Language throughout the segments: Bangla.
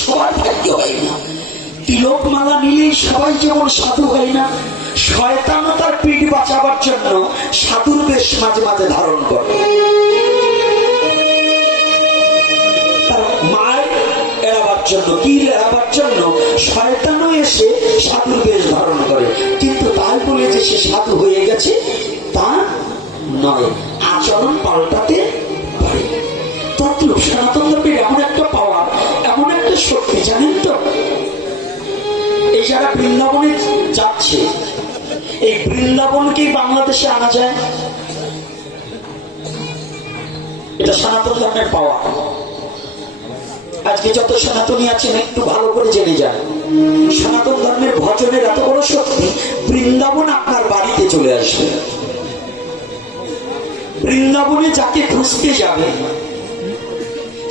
সবার ভাগ্য হয় না। তিলক মালা নিলেই সবাই যেমন সাধু হয় না, শয়তানও তার পিঠ বাঁচাবার জন্য সাধুর বেশ মাঝে মাঝে ধারণ করে। তার মায়ের এড়াবার জন্য, কি এড়াবার জন্য শয়তানও এসে সাধুর বেশ ধারণ করে। কিন্তু তাই বলে যে সে সাধু হয়ে গেছে তা নয়, আচরণ পাল্টাতে পারে। তত্ত্ব সনাতন ধর্মের এমন একটা পাওয়ার, এমন একটা শক্তি, জানেন তো? এই যারা বৃন্দাবনে যাচ্ছে, এই বৃন্দাবনকে বাংলাদেশে আনা যায়, এটা সনাতন ধর্মের পাওয়া। আজকে যত সনাতনী আছেন একটু ভালো করে জেনে যান, সনাতন ধর্মের ভজনের এত বড় শক্তি, বৃন্দাবন আপনার বাড়িতে চলে আসবে। বৃন্দাবনে যাকে খুঁজতে যাবে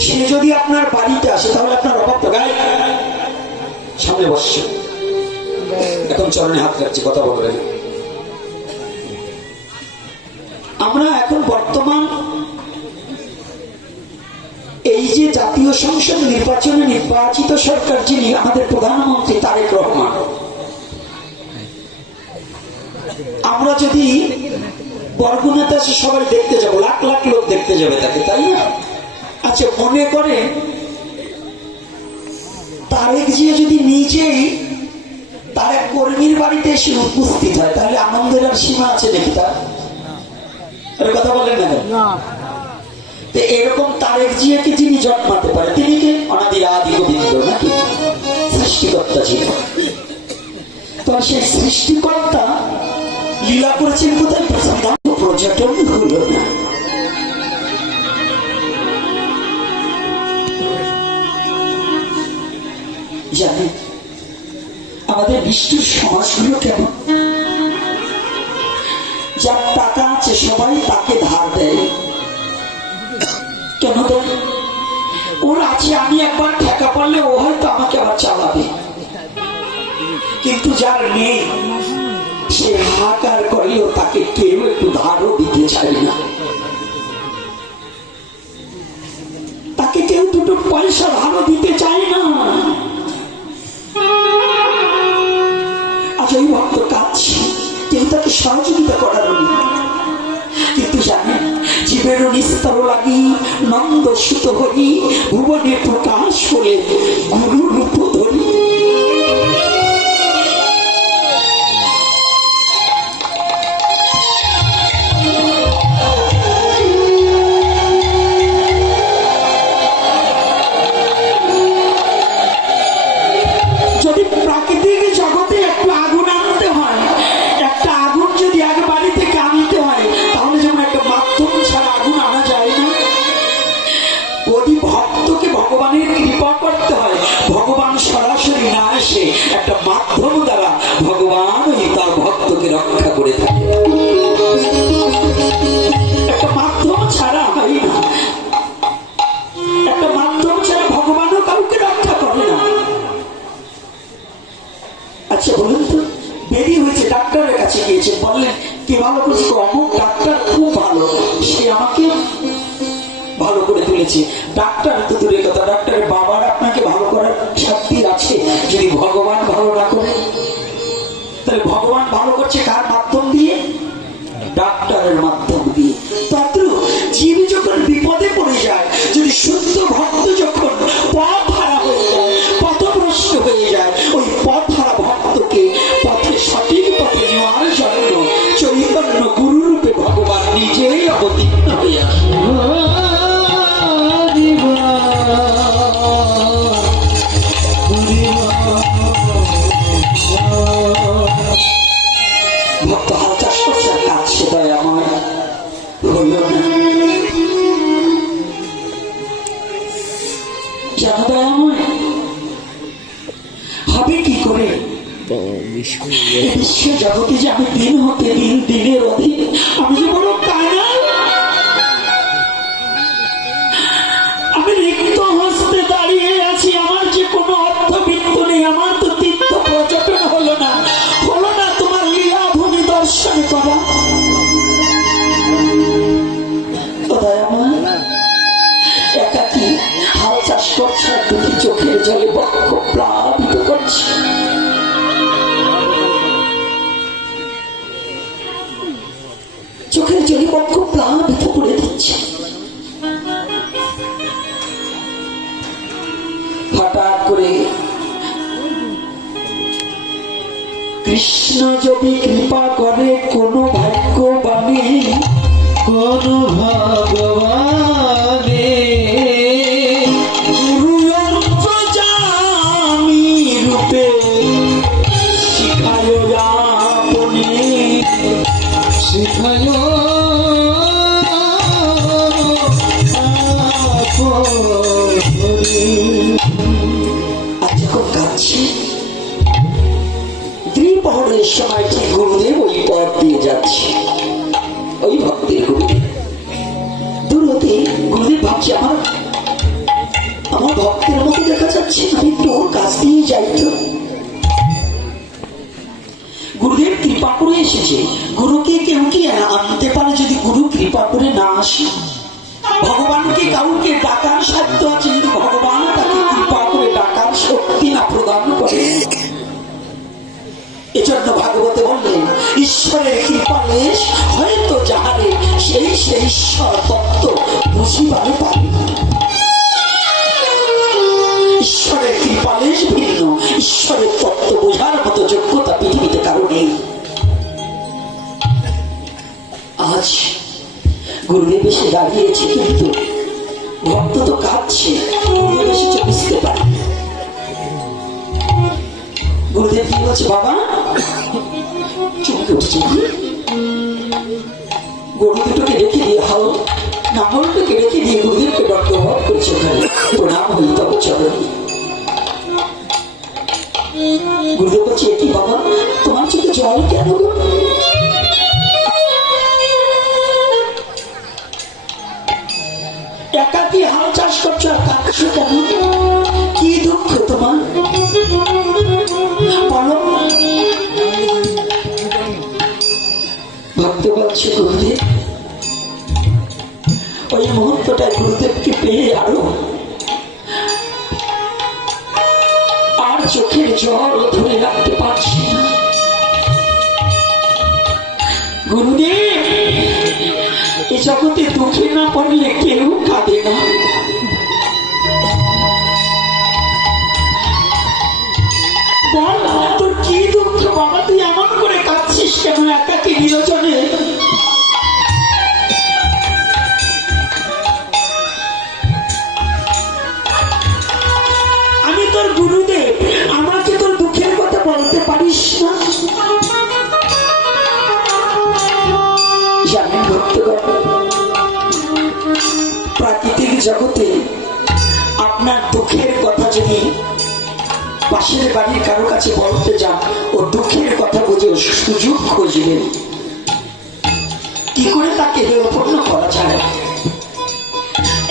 সে যদি আপনার বাড়িতে আসে তাহলে আপনার অভাব তো গায়ে। সামনে বসছে, এখন চরণে হাত রাখছি, কথা বলবেন। আমরা এখন বর্তমান এই যে জাতীয় সংসদ নির্বাচনে নির্বাচিত সরকার, যিনি আমাদের প্রধানমন্ত্রী তারেক রহমান, আমরা যদি বরগুনাতে আসে সবাই দেখতে যাবো, লাখ লাখ লোক দেখতে যাবে তাকে, তাই না? আচ্ছা, মনে করে তারেক জিয়া যদি নিজেই তার এক কর্মীর বাড়িতে এসে উপস্থিত হয়, তাহলে আনন্দের আর সীমা আছে নাকি? তার কথা বলেন না? এরকম তারেক জিয়াকে যিনি জন্মাতে পারে, তিনি কে? অনাদি আদি গোবিন্দ, নাকি? সৃষ্টিকর্তা ছিল। তো সেই সৃষ্টিকর্তা লীলা করেছেন কোথায়? পর্যটন হলো না। জানেন আমাদের বিষ্ণুর সমাজগুলো কেমন? যার টাকা আছে সবাই তাকে ধার দেয়। কেন দেয়? ওর আছে, আমি একবার ঠেকা পড়লে ও হয়তো আমাকে আবার চালাবে। কিন্তু যার নেই সে হাহাকার করলেও তাকে কেউ একটু ধারও দিতে চায় না, তাকে কেউ দুটো পয়সা ধারও দিতে চায় না। আজ ওই ভক্ত কাঁদছে, কেউ তাকে সহযোগিতা করার নেই। কিন্তু জানেন, জীবের নিস্তর লাগি নন্দ সুত হরি, ভুবনে প্রকাশ হলে গুরু রূপ ধরি। একটা মাধ্যম দ্বারা ভগবান তার ভক্তকে রক্ষা করে থাকে। একটা মাধ্যম ছাড়া হয় না, একটা মাধ্যম ছাড়া ভগবানও কাউকে রক্ষা করে না। আচ্ছা বলুন তো, বেরিয়ে হয়েছে, ডাক্তারের কাছে গিয়েছে, বললেন কি ভালো করেছে? অমুক ডাক্তার খুব ভালো, সে আমাকে ভালো করে তুলেছে। ডাক্তার তো দূরের কথা, ডাক্তারের বাবার আপনাকে ভালো করার শক্তি আছে যদি ভগবান ভালো না করে। তাহলে ভগবান ভালো করছে কার মাধ্যম দিয়ে? ডাক্তারের মাধ্যম দিয়ে। তত্র জীব যখন বিপদে পড়ে যায়, যদি শুদ্ধ ভক্ত যখন পথ হারা হয়ে যায়, পথভ্রষ্ট হয়ে যায়, ওই পথ হারা ভক্তকে পথে সঠিক পথে নেওয়ার জন্য চৈতন্য গুরু রূপে ভগবান নিজেই অবতীর্ণ হয়ে আসে। ভক্ত হাল চাষ করছে, কাজ সেটাই আমার হইল না। জানো দয়াময় হবে কি করে? বিশ্ব জগতে যে আমি দিন হতে দিন, দিনের অধীন, আমি যে বড় কাঙাল, আমি রিক্ত হস্তে দাঁড়িয়ে আছি, আমার যে কোনো অর্থবিত্ত নেই, আমার তো তীর্থ পর্যটন হলো না তোমার লীলাভূমি দর্শন করা। একাকি হাল চাষ করছে, দুটি চোখের জলে চোখের জলে বক্ষ প্লাবিত করে দিচ্ছে। হঠাৎ করে কৃষ্ণ যদি কৃপা করে কোন ভাগ্যবানে, কোন ভগবানে গুরুজামি রূপে শিখায় আপনি, শিখায় আজ যখন কাঁদছি দ্বিপহরের সময় ঠিক গুরুদেব ওই পথ দিয়ে যাচ্ছে, ওই ভক্তের গুরুদেব। দূর হতে গুরুদেব ভাবছে আমার ভক্তের মতো দেখা যাচ্ছে, আমি তোর কাছ দিয়ে যাই তো। গুরুদেব কৃপা করে এসেছে, গুরুকে কেউ কি আনতে পারে যদি গুরু কৃপা করে না আসে? ভগবানকে কাউকে ডাকার সাধ্য আছে যদি ভগবান তাকে কৃপা করে ডাকার শক্তি না প্রদান করে? এজন্য ভাগবতে বললেন ঈশ্বরের কৃপা লেশ হয়তো যাহারে সেই ঈশ্বর তত্ত্ব বুঝিবারে পারে। ঈশ্বরের কৃপা লেশ ভিন্ন, ঈশ্বরের তত্ত্ব বোঝার মতো যোগ্যতা পৃথিবীতে কারো নেই। আজ গুরুদেব এসে দাঁড়িয়েছে, কিন্তু ভক্ত তো কাঁদছে, গুরুদেব এসেছে বুঝতে পারে। গুরুদেব কি বলছে, বাবা চমকে উঠছে, গরু দুটোকে রেখে দিয়ে হাও নাঙ্গলটাকে রেখে দিয়ে গুরুদেবকে দণ্ডবোধ করেছে, ওখানে প্রণাম হই তব চরণে। গুরুদেব বলছে, কি বাবা তোমার চোখে জল কেন গো? একাকি হাল চাষ করছো আর কাঁদছো কেন? কি দুঃখ তোমার বলো? ভক্ত বলছে, গুরুদেব ওই মুহূর্তটা গুরুদেবকে পেয়ে আর চোখের জল ধরে রাখতে পারছি না। গুরুদেব এ জগতে দুঃখে না পড়লে কেউ কাঁদে না। বল তোর কি দুঃখ বাবা, তুই এমন করে কাঁদছিস কেন একাকি নিরজনে? আমি তোর গুরুদেব, আমাকে তোর দুঃখের কথা বলতে পারিস না? জানেন ভক্তগণ, প্রাকৃতিক জগতে আপনার দুঃখের কথা যদি পাশের বাড়ির কারো কাছে বলতে যান, ও দুঃখের কথা বুঝে সুযোগ খুঁজবেন কি করে তাকে হেয়পূর্ণ করা যায়।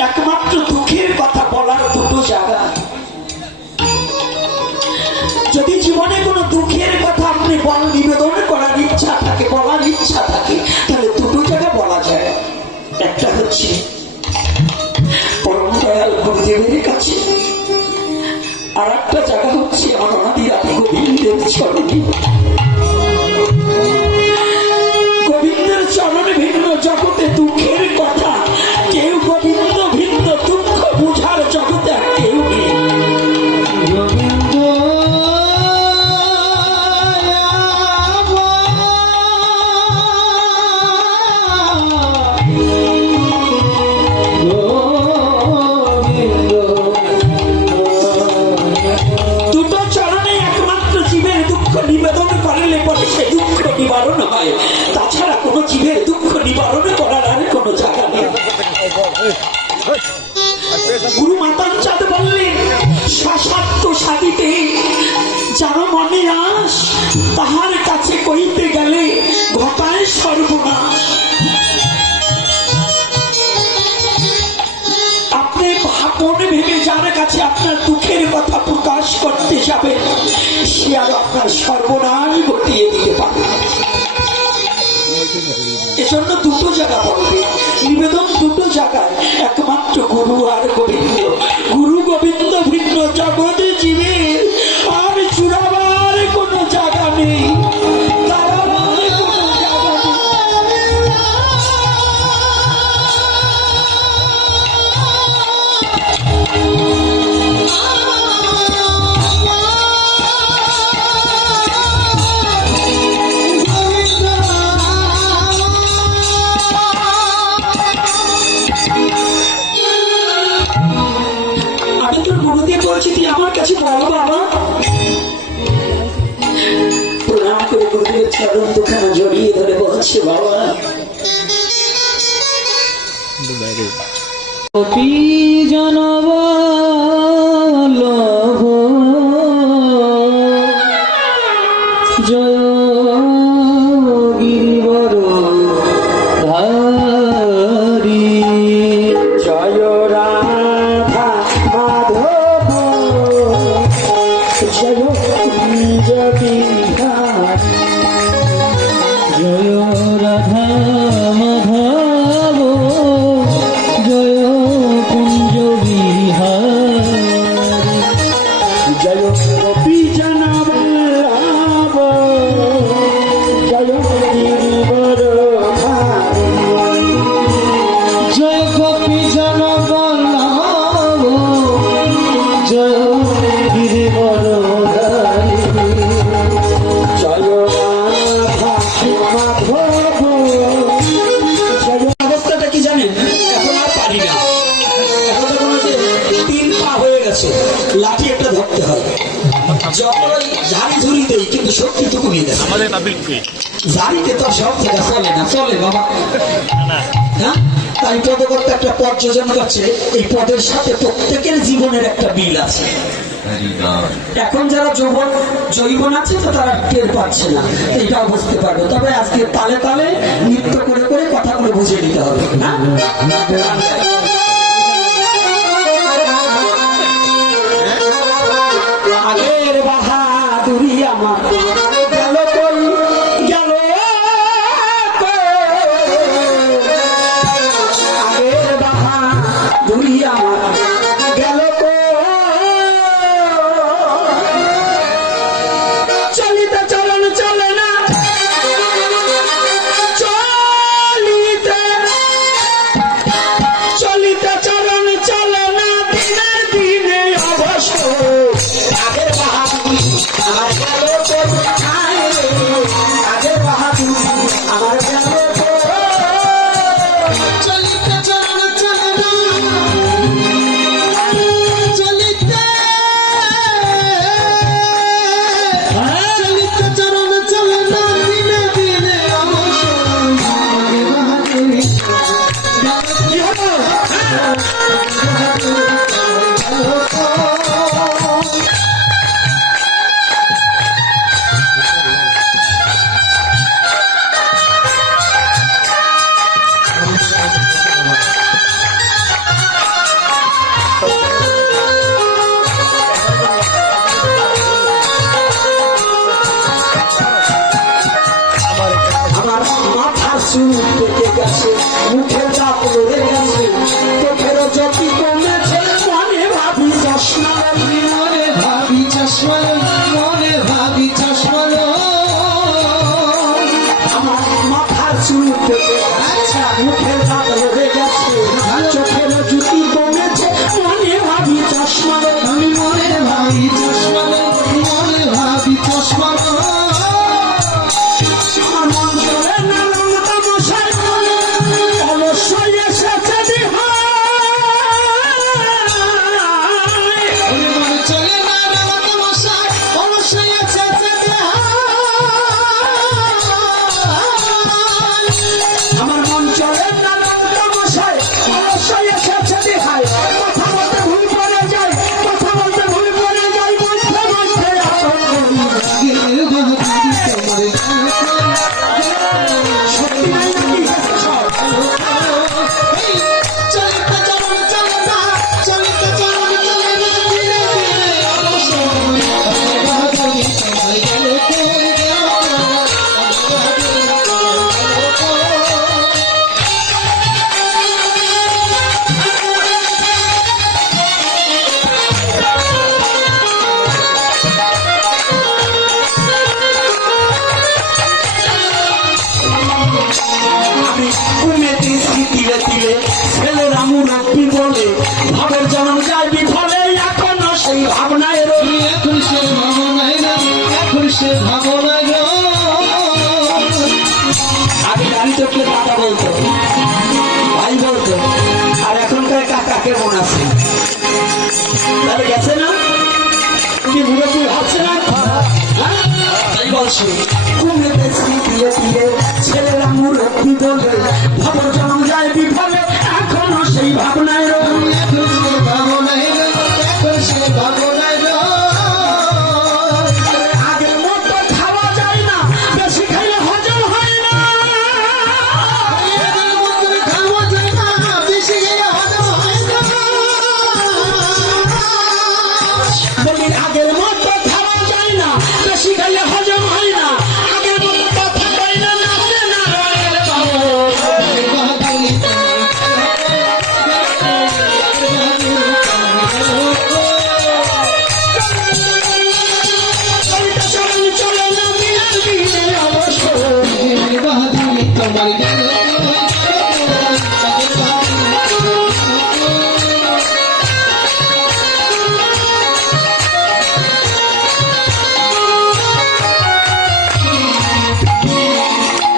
একমাত্র দুঃখের কথা বলার দুটো জায়গা। যদি জীবনে কোনো দুঃখের কথা আপনি নিবেদন করার ইচ্ছা থাকে, বলার ইচ্ছা থাকে, তাহলে দুটো জায়গা বলা যায়। একটা হচ্ছে পরম দয়াল গুরুদেবের কাছে, আর একটা জায়গা হচ্ছে আমার অনাদি আদি গোবিন্দের চরণে। গোবিন্দের চরণে ভিন্ন জগতে দুঃখের কথা কেউ, গোবিন্দ ভিন্ন দুঃখ বুঝার জগতে আর কেউ নেই। নিবারণ হয়, তাছাড়া কোন জীবের দুঃখ নিবারণ করার আর কোন জায়গা নেই। গুরু মাতাঞ্চাঁদ বললেন, শাসাত্ম সাধিতে যার মনে আস, তাহার কাছে কইতে গেলে ঘটায় সর্বনাশ। আপনি মনে ভেবে যার কাছে আপনার দুঃখের কথা প্রকাশ করতে যাবেন, সে আর আপনার সর্বনাশ ঘটিয়ে দিতে পারে। এজন্য দুটো জায়গা বলবে, নিবেদন দুটো জায়গায়, একমাত্র গুরু আর গোবিন্দ। গুরু গোবিন্দ ভিন্ন জগতে জীবের আর চূড়াবার কোনো জায়গা নেই, দাঁড়াবার কোনো জায়গা নেই। জড়িয়ে ধরে বলছে, বাবা জনব জয় গিরিবর ধারী, জয় রাধা মাধব, জয় কুঞ্জ বিহার, জয় রাধা মাধব, জয় কুঞ্জ বিহার, জয় গোপী জনব, জয় গিরিবর ধারী, জয় গোপী জনব, জয় গিরিবর ধারী, জয় রাধা মাধব, জয়। অবস্থাটা কি জানেন? এখন আর পারি না, এখন তো কোনো যে 3 পা হয়ে গেছে, লাঠি একটা ধরতে হয়, যখন ঝাড়ি ঝুড়ি দেই কিন্তু শক্তিটুকু নিয়ে গেছে। ঝাড়িতে তো সব জায়গা চলে না, চলে বাবা, হ্যাঁ? তাই পদ করতে একটা পদ যোজনা করছে, এই পদের সাথে প্রত্যেকের জীবনের একটা বিল আছে। এখন যারা জৈবন আছে তো তারা টের পাচ্ছে না, এটাও বুঝতে পারবে। তবে আজকে তালে তালে নৃত্য করে করে কথাগুলো বুঝে নিতে হবে না। আগের বাহাদুরি আমার গেল কই, গেল আগের বাহাদুরি আমার গেল চলিতে চলন চলে না, চলিতে চলিতে চলন চলে না, দিনের দিনে অবশ্য আগের বাহাদুরি আমার গেল কোথায়, আগের বাহাদুরি আমার গেল চলিতে চলন চলে না, চলিতে চলিতে চলন চলে না, দিনে দিনে অবশ্য আগের বাহাদুরি কি হলো? আমার মাথার চুল পেকে গেছে, মুখের দাঁত লড়ে গেছে, চোখের জ্যোতি কমেছে, মনে ভাবি চশমা, মনে ভাবি চশমা, মনে ভাবি চশমা। আমার মাথার চুল পেকে গেছে, মুখের দাঁত লড়ে গেছে, চোখের জ্যোতি কমেছে, মনে ভাবি চশমা, আমি মনে ভাবি চশমা, মনে ভাবি চশমা। আমার মন চলে না রঙটা মশাই, অবশ্যই এসেছে বিহার, মন চলে না রঙটা মশাই, অবশ্যই এসেছে বিহার, আমার মন চলে না রঙটা মশাই, অবশ্যই এসেছে বিহার। কথা বলতে ভুল করে যাই, কথা বলতে ভুল করে যাই, মধ্যে মধ্যে সত্যি নাই নাকি সব? চলিতে চলন চলে না, চলিতে চলন চলে না, ধীরে ধীরে অবশ্য আগের বাহাদুরি আমার গেল কই, আমি ঘুমেতে তিলে তিলে ছেলেরা মুরব্বী বলে, ভাবের জন্ম যায় বিফলে, এখনো সেই ভাবনায় রই, এখন সে ভাবনায় রই, এখন সে ভাবনায় রই। আগে গাড়ি চড়লে দাদা বলতো, ভাই বলতো, আর এখনকার কাকা কেমন আছে? তাহলে গেছে না কি মুরব্বী ভাবছে না? হ্যাঁ তাই বল। বসে কুমড়েতে দিয়ে দিয়ে ছেলেরা মুরব্বী বলে খবর জন্ম যায় বিফলে এখনো সেই ভাবনায় আগের মতো খাওয়া যায় না, বেশি খাইলে হজম হয় না। বলি আগের মতো খাওয়া যায় না, বেশি খাইলে হজম হয় না। আগের মতো কথা কই না, নাচে না রয়ের বাবু। চলতে চলন চলে না দিনের দিনে অবশ্য।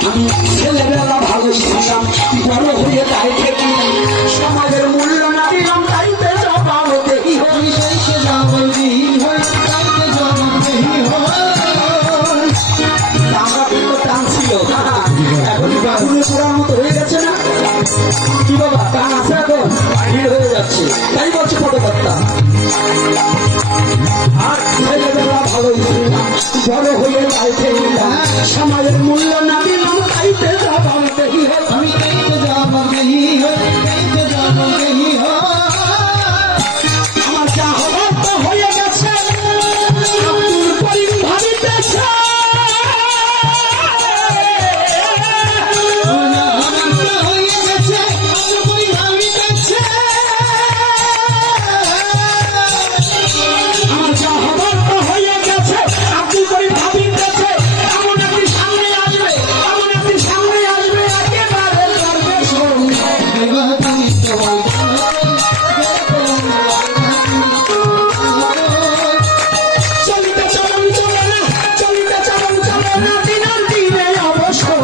আমি ছেলেবেলা ভালো ছিলাম, বড় হয়ে তাই থেকে সমাজের মূল্য না দিলাম, তাইতে জবাব দেই হই। আমরা কিন্তু টান ছিল, এখন বাবুরে পোড়ার মতো হয়ে গেছে না কি বাবা? টান আছে এখন, ভিড় হয়ে যাচ্ছে, তাই বলছে পদকর্তা। আর ছেলেবেলা ভালোই ছিলাম, বড় হয়ে তাই ফেললাম, সমাজের মূল্য না দিলাম, তাইতে জবাব দেই হই। আমার যা হবার তো হয়ে গেছে, আব্দুল করিম ভাবিতেছে। আমার যা হবার তো হয়ে গেছে, আব্দুল করিম ভাবিতেছে। এমন একদিন সামনে আসবে, এমন একদিন সামনে আসবে, একেবারে করবে শোন। চলিতে চলন চলে না, চলিতে চলন চলে না, দিনের দিনে অবসর।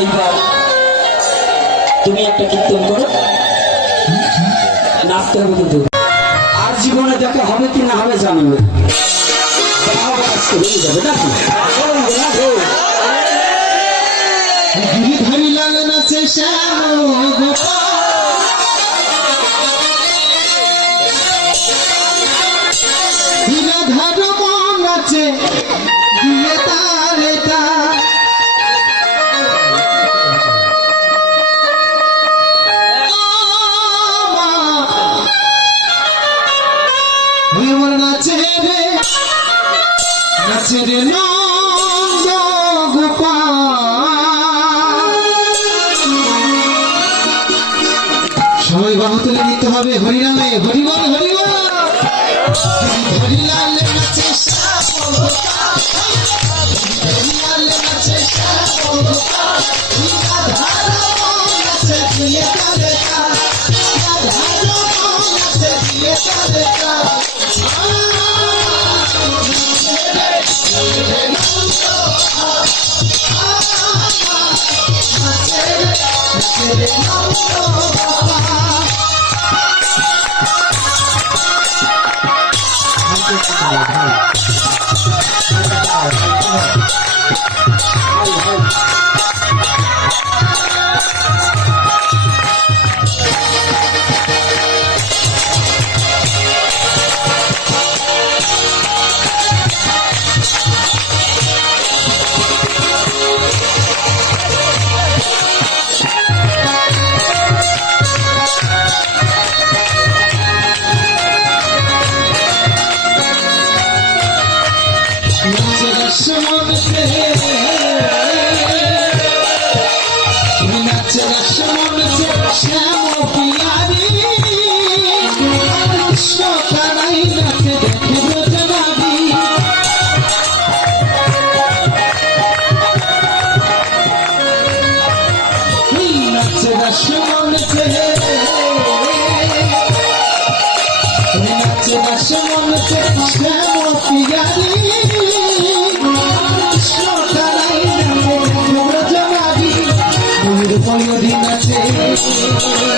এইবার তুমি একটা কীর্তন করো, নাচতে হবে কিন্তু। আর জীবনে দেখা হবে কি না হবে জানি না, তাও আজকে হয়ে যাবে নাকি? গিরিধারী লাল নাচে শ্যাম গোপাল, গিরিধার মন নাচে দিয়ে তারে তার। নাচে রে নন্দ গোপাল। সবাই বাহু তুলে নিতে হবে হরিনামে, হরিবল হরিবল। হরিলাল নাচে শ্যাম গোপাল, হরিলাল নাচে শ্যাম গোপাল। রাধার মন নাচে দিয়ে তারে তার, রাধার মন নাচে দিয়ে তারে তার। শ্যাম পিয়ারি ময়ূরী নাচে ময়ূরী নাচে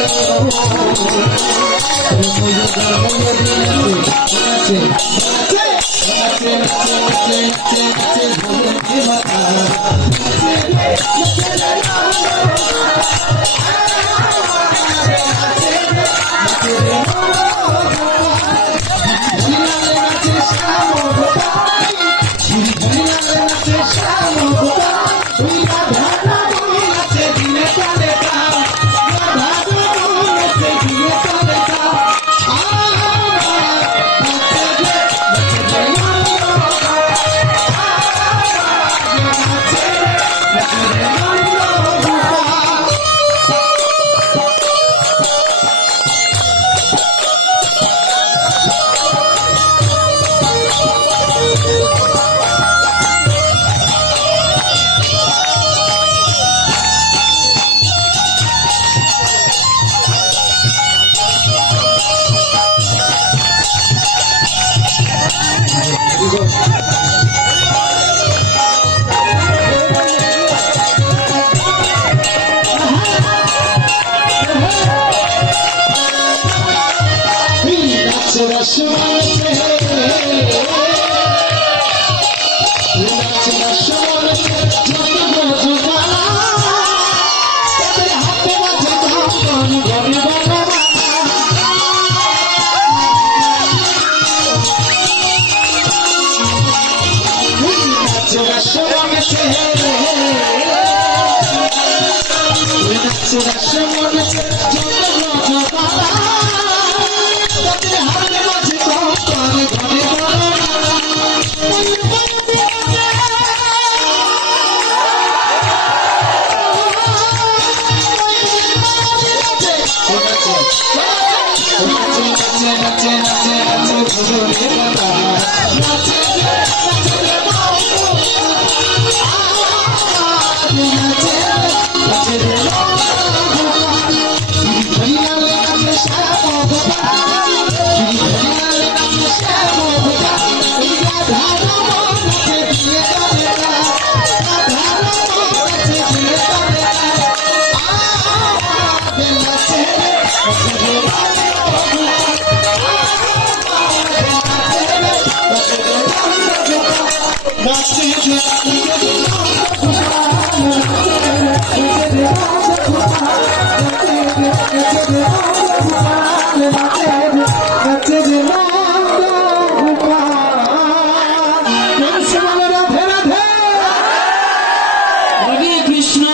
নাচে নাচে নাচে নাচে নাচে ভোলে মাতা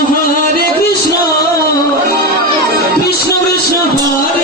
Hare Krishna, Krishna Krishna Hare